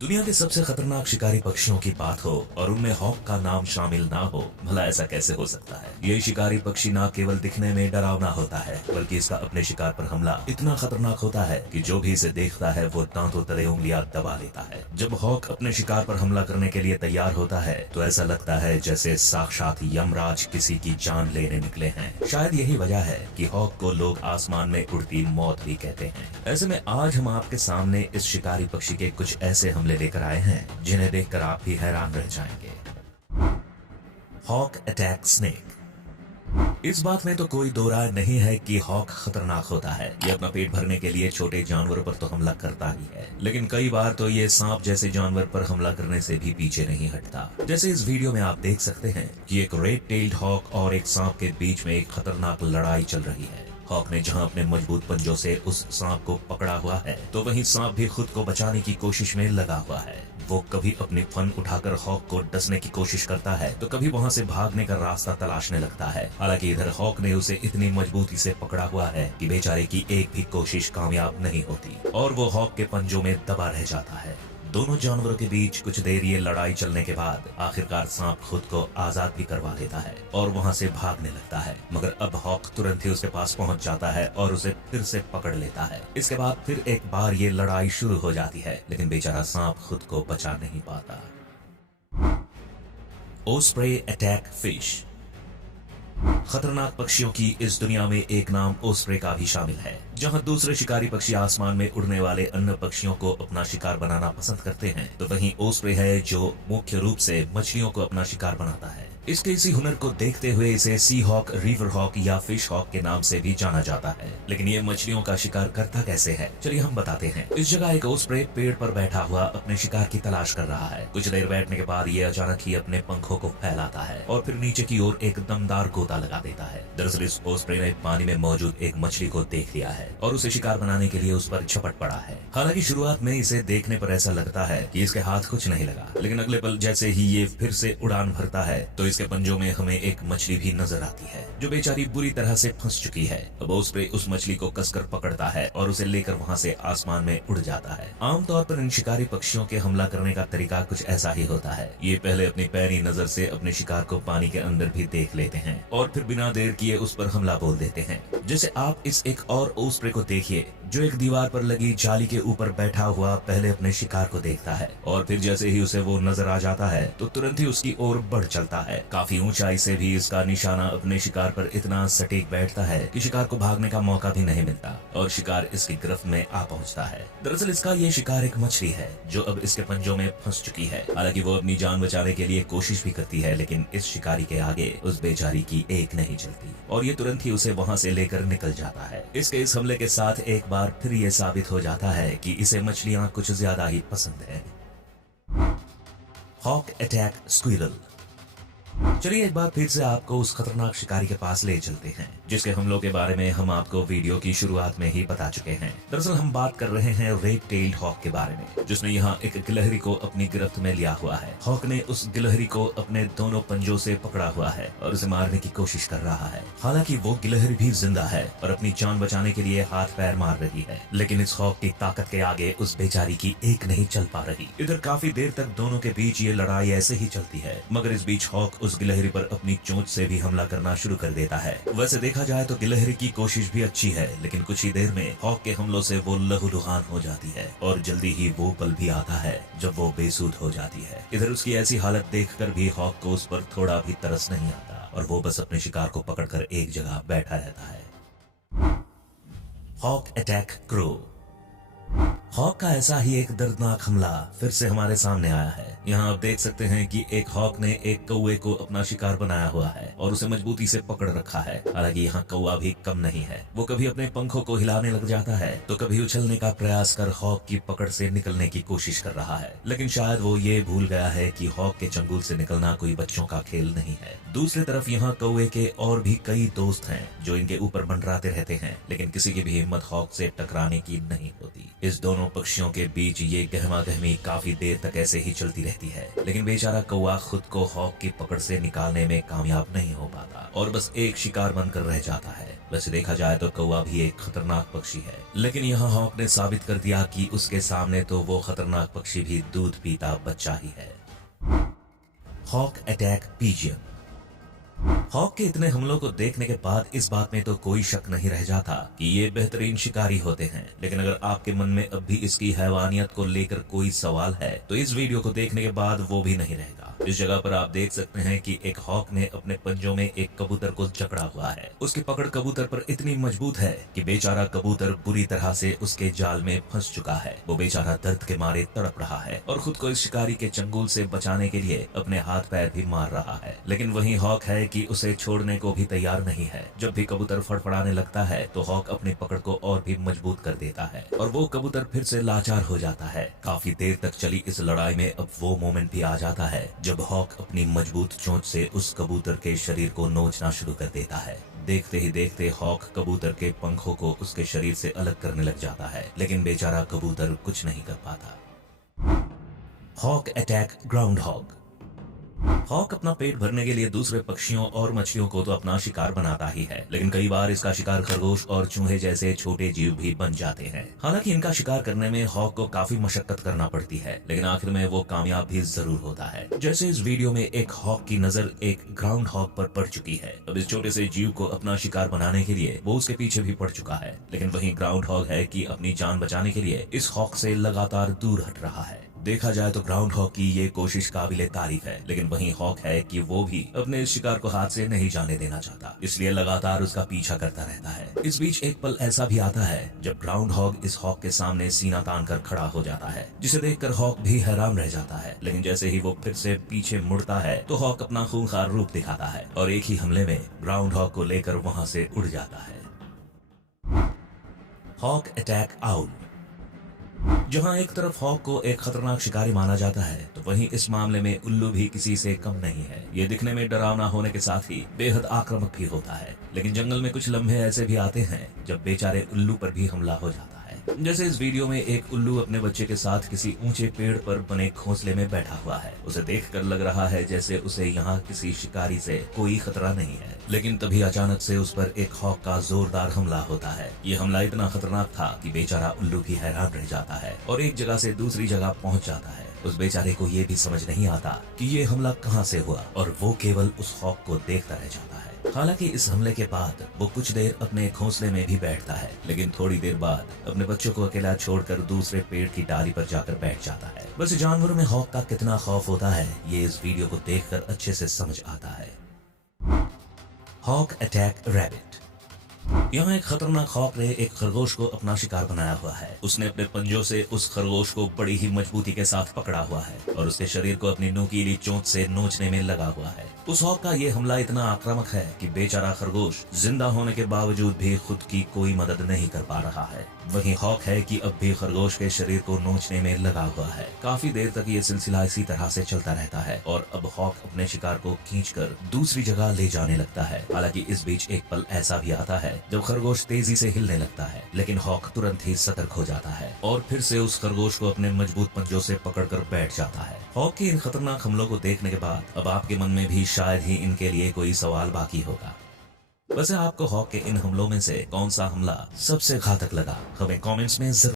दुनिया के सबसे खतरनाक शिकारी पक्षियों की बात हो और उनमें हॉक का नाम शामिल ना हो, भला ऐसा कैसे हो सकता है। ये शिकारी पक्षी ना केवल दिखने में डरावना होता है, बल्कि इसका अपने शिकार पर हमला इतना खतरनाक होता है कि जो भी इसे देखता है वो दांतों तले उंगलियां दबा लेता है। जब हॉक अपने शिकार पर हमला करने के लिए तैयार होता है तो ऐसा लगता है जैसे साक्षात यमराज किसी की जान लेने निकले हैं। शायद यही वजह है कि हॉक को लोग आसमान में उड़ती मौत भी कहते हैं। ऐसे में आज हम आपके सामने इस शिकारी पक्षी के कुछ ऐसे हमले लेकर आए हैं जिन्हें देखकर आप भी हैरान रह जाएंगे। Hawk attack snake. इस बात में तो कोई दो राय नहीं है कि हॉक खतरनाक होता है। ये अपना पेट भरने के लिए छोटे जानवरों पर तो हमला करता ही है, लेकिन कई बार तो ये सांप जैसे जानवर पर हमला करने से भी पीछे नहीं हटता। जैसे इस वीडियो में आप देख सकते हैं कि एक रेड टेल्ड हॉक और एक सांप के बीच में एक खतरनाक लड़ाई चल रही है। हॉक ने जहां अपने मजबूत पंजों से उस सांप को पकड़ा हुआ है, तो वहीं सांप भी खुद को बचाने की कोशिश में लगा हुआ है। वो कभी अपनी फन उठाकर हॉक को डसने की कोशिश करता है, तो कभी वहां से भागने का रास्ता तलाशने लगता है। हालांकि इधर हॉक ने उसे इतनी मजबूती से पकड़ा हुआ है कि बेचारे की एक भी कोशिश कामयाब नहीं होती और वो हॉक के पंजों में दबा रह जाता है। दोनों जानवरों के बीच कुछ देर ये लड़ाई चलने के बाद आखिरकार सांप खुद को आजाद भी करवा लेता है और वहां से भागने लगता है, मगर अब हॉक तुरंत ही उसके पास पहुंच जाता है और उसे फिर से पकड़ लेता है। इसके बाद फिर एक बार ये लड़ाई शुरू हो जाती है, लेकिन बेचारा सांप खुद को बचा नहीं पाता। Osprey attack fish. खतरनाक पक्षियों की इस दुनिया में एक नाम ओस्प्रे का भी शामिल है। जहां दूसरे शिकारी पक्षी आसमान में उड़ने वाले अन्य पक्षियों को अपना शिकार बनाना पसंद करते हैं, तो वहीं ओस्प्रे है जो मुख्य रूप से मछलियों को अपना शिकार बनाता है। इसके इसी हुनर को देखते हुए इसे सी हॉक, रिवर हॉक या फिश हॉक के नाम से भी जाना जाता है। लेकिन ये मछलियों का शिकार करता कैसे है, चलिए हम बताते हैं। इस जगह एक ओस्प्रे पेड़ पर बैठा हुआ अपने शिकार की तलाश कर रहा है। कुछ देर बैठने के बाद ये अचानक ही अपने पंखों को फैलाता है और फिर नीचे की ओर एक दमदार गोता लगा देता है। दरअसल इस ओस्प्रे ने पानी में मौजूद एक मछली को देख लिया है और उसे शिकार बनाने के लिए उस पर झपट पड़ा है। हालांकि शुरुआत में इसे देखने पर ऐसा लगता है कि इसके हाथ कुछ नहीं लगा, लेकिन अगले पल जैसे ही ये फिर से उड़ान भरता है तो इसके पंजों में हमें एक मछली भी नजर आती है जो बेचारी बुरी तरह से फंस चुकी है। अब ओस्प्रे उस मछली को कसकर पकड़ता है और उसे लेकर वहां से आसमान में उड़ जाता है। आमतौर पर इन शिकारी पक्षियों के हमला करने का तरीका कुछ ऐसा ही होता है। ये पहले अपनी पैनी नजर से अपने शिकार को पानी के अंदर भी देख लेते हैं और फिर बिना देर किए उस पर हमला बोल देते हैं। जैसे आप इस एक और ओस्प्रे को देखिए जो एक दीवार पर लगी जाली के ऊपर बैठा हुआ पहले अपने शिकार को देखता है और फिर जैसे ही उसे वो नजर आ जाता है तो तुरंत ही उसकी ओर बढ़ चलता है। काफी ऊंचाई से भी इसका निशाना अपने शिकार पर इतना सटीक बैठता है कि शिकार को भागने का मौका भी नहीं मिलता और शिकार इसकी गिरफ्त में आ पहुंचता है। दरअसल इसका ये शिकार एक मछली है जो अब इसके पंजों में फंस चुकी है। हालांकि वो अपनी जान बचाने के लिए कोशिश भी करती है, लेकिन इस शिकारी के आगे उस बेचारी की एक नहीं चलती और ये तुरंत ही उसे वहां से लेकर निकल जाता है। इसके इस हमले के साथ एक बार फिर ये साबित हो जाता है कि इसे मछलियां कुछ ज्यादा ही पसंद है। Hawk attack squirrel. चलिए एक बार फिर से आपको उस खतरनाक शिकारी के पास ले चलते हैं जिसके हमलों के बारे में हम आपको वीडियो की शुरुआत में ही बता चुके हैं। दरअसल हम बात कर रहे हैं रेड टेल्ड हॉक के बारे में, जिसने यहाँ एक गिलहरी को अपनी गिरफ्त में लिया हुआ है। हॉक ने उस गिलहरी को अपने दोनों पंजों से पकड़ा हुआ है और उसे मारने की कोशिश कर रहा है। हालांकि वो गिलहरी भी जिंदा है और अपनी जान बचाने के लिए हाथ पैर मार रही है, लेकिन इस हॉक की ताकत के आगे उस बेचारी की एक नहीं चल पा रही। इधर काफी देर तक दोनों के बीच ये लड़ाई ऐसे ही चलती है, मगर इस बीच हॉक उस गिलहरी पर अपनी चोंच से भी हमला करना शुरू कर देता है। वैसे देखा जाए तो गिलहरी की कोशिश भी अच्छी है, लेकिन कुछ ही देर में हॉक के हमलों से वो लहूलुहान हो जाती है और जल्दी ही वो पल भी आता है जब वो बेसुध हो जाती है। इधर उसकी ऐसी हालत देखकर भी हॉक को उस पर थोड़ा भी तरस नहीं आता और वो बस अपने शिकार को पकड़कर एक जगह बैठा रहता है। Hawk attack crow. हॉक का ऐसा ही एक दर्दनाक हमला फिर से हमारे सामने आया है। यहाँ आप देख सकते हैं कि एक हॉक ने एक कौवे को अपना शिकार बनाया हुआ है और उसे मजबूती से पकड़ रखा है। हालांकि यहाँ कौवा भी कम नहीं है, वो कभी अपने पंखों को हिलाने लग जाता है तो कभी उछलने का प्रयास कर हॉक की पकड़ से निकलने की कोशिश कर रहा है। लेकिन शायद वो ये भूल गया है कि हॉक के चंगुल से निकलना कोई बच्चों का खेल नहीं है। दूसरी तरफ यहाँ कौवे के और भी कई दोस्त हैं जो इनके ऊपर मंडराते रहते हैं, लेकिन किसी की भी हिम्मत हॉक से टकराने की नहीं होती। इस दोनों पक्षियों के बीच ये गहमा गहमी काफी देर तक ऐसे ही चलती रहती है, लेकिन बेचारा कौवा खुद को हॉक की पकड़ से निकालने में कामयाब नहीं हो पाता और बस एक शिकार बनकर रह जाता है। वैसे देखा जाए तो कौवा भी एक खतरनाक पक्षी है, लेकिन यहाँ हॉक ने साबित कर दिया कि उसके सामने तो वो खतरनाक पक्षी भी दूध पीता बच्चा ही है। Hawk attack pigeon. हॉक के इतने हमलों को देखने के बाद इस बात में तो कोई शक नहीं रह जाता कि ये बेहतरीन शिकारी होते हैं, लेकिन अगर आपके मन में अब भी इसकी हैवानियत को लेकर कोई सवाल है तो इस वीडियो को देखने के बाद वो भी नहीं रहेगा। इस जगह पर आप देख सकते हैं कि एक हॉक ने अपने पंजों में एक कबूतर को जकड़ा हुआ है। उसकी पकड़ कबूतर पर इतनी मजबूत है कि बेचारा कबूतर बुरी तरह से उसके जाल में फंस चुका है। वो बेचारा दर्द के मारे तड़प रहा है और खुद को इस शिकारी के चंगुल से बचाने के लिए अपने हाथ पैर भी मार रहा है, लेकिन वही हॉक है कि उसे छोड़ने को भी तैयार नहीं है। जब भी कबूतर फड़फड़ाने लगता है तो हॉक अपनी पकड़ को और भी मजबूत कर देता है और वो कबूतर फिर से लाचार हो जाता है। काफी देर तक चली इस लड़ाई में अब वो मोमेंट भी आ जाता है जब हॉक अपनी मजबूत चोंच से उस कबूतर के शरीर को नोचना शुरू कर देता है। देखते ही देखते हॉक कबूतर के पंखों को उसके शरीर से अलग करने लग जाता है, लेकिन बेचारा कबूतर कुछ नहीं कर पाता। Hawk attack groundhog. Hawk अपना पेट भरने के लिए दूसरे पक्षियों और मछलियों को तो अपना शिकार बनाता ही है, लेकिन कई बार इसका शिकार खरगोश और चूहे जैसे छोटे जीव भी बन जाते हैं। हालांकि इनका शिकार करने में हॉक को काफी मशक्कत करना पड़ती है, लेकिन आखिर में वो कामयाब भी जरूर होता है। जैसे इस वीडियो में एक हॉक की नजर एक ग्राउंड हॉक पर पड़ चुकी है। अब इस छोटे से जीव को अपना शिकार बनाने के लिए वो उसके पीछे भी पड़ चुका है, लेकिन वही ग्राउंड हॉक है कि अपनी जान बचाने के लिए इस हॉक से लगातार दूर हट रहा है। देखा जाए तो ग्राउंड हॉक की ये कोशिश काबिले तारीफ है, लेकिन वही हॉक है कि वो भी अपने इस शिकार को हाथ से नहीं जाने देना चाहता, इसलिए लगातार उसका पीछा करता रहता है। इस बीच एक पल ऐसा भी आता है जब ग्राउंड हॉक इस हॉक के सामने सीना तान कर खड़ा हो जाता है, जिसे देखकर हॉक भी हैरान रह जाता है। लेकिन जैसे ही वो फिर से पीछे मुड़ता है तो हॉक अपना खूंखार रूप दिखाता है और एक ही हमले में ग्राउंड हॉक को लेकर वहां से उड़ जाता है। Hawk attack owl. जहां एक तरफ हॉक को एक खतरनाक शिकारी माना जाता है तो वहीं इस मामले में उल्लू भी किसी से कम नहीं है। ये दिखने में डरावना होने के साथ ही बेहद आक्रामक भी होता है, लेकिन जंगल में कुछ लम्हे ऐसे भी आते हैं जब बेचारे उल्लू पर भी हमला हो जाता है। जैसे इस वीडियो में एक उल्लू अपने बच्चे के साथ किसी ऊंचे पेड़ पर बने घोंसले में बैठा हुआ है। उसे देखकर लग रहा है जैसे उसे यहाँ किसी शिकारी से कोई खतरा नहीं है, लेकिन तभी अचानक से उस पर एक हॉक का जोरदार हमला होता है। ये हमला इतना खतरनाक था कि बेचारा उल्लू भी हैरान रह जाता है और एक जगह से दूसरी जगह पहुंच जाता है। उस बेचारे को ये भी समझ नहीं आता कि ये हमला कहां से हुआ और वो केवल उस हॉक को देखता रह जाता है। हालांकि इस हमले के बाद वो कुछ देर अपने घोंसले में भी बैठता है, लेकिन थोड़ी देर बाद अपने बच्चों को अकेला छोड़कर दूसरे पेड़ की डाली पर जाकर बैठ जाता है। वैसे जानवरों में हॉक का कितना खौफ होता है ये इस वीडियो को देखकर अच्छे से समझ आता है। Hawk attack rabbit. यहाँ एक खतरनाक हॉक ने एक खरगोश को अपना शिकार बनाया हुआ है। उसने अपने पंजों से उस खरगोश को बड़ी ही मजबूती के साथ पकड़ा हुआ है और उसके शरीर को अपनी नुकीली चोंच से नोचने में लगा हुआ है। उस हॉक का ये हमला इतना आक्रामक है कि बेचारा खरगोश जिंदा होने के बावजूद भी खुद की कोई मदद नहीं कर पा रहा है। वही हॉक है कि अब भी खरगोश के शरीर को नोचने में लगा हुआ है। काफी देर तक ये सिलसिला इसी तरह से चलता रहता है और अब हॉक अपने शिकार को खींचकर दूसरी जगह ले जाने लगता है। हालांकि इस बीच एक पल ऐसा भी आता है जब खरगोश तेजी से हिलने लगता है, लेकिन हॉक तुरंत ही सतर्क हो जाता है और फिर से उस खरगोश को अपने मजबूत पंजों से पकड़कर बैठ जाता है। हॉक के इन खतरनाक हमलों को देखने के बाद अब आपके मन में भी शायद ही इनके लिए कोई सवाल बाकी होगा। वैसे आपको हॉक के इन हमलों में से कौन सा हमला सबसे घातक लगा, हमें कमेंट्स में जरूर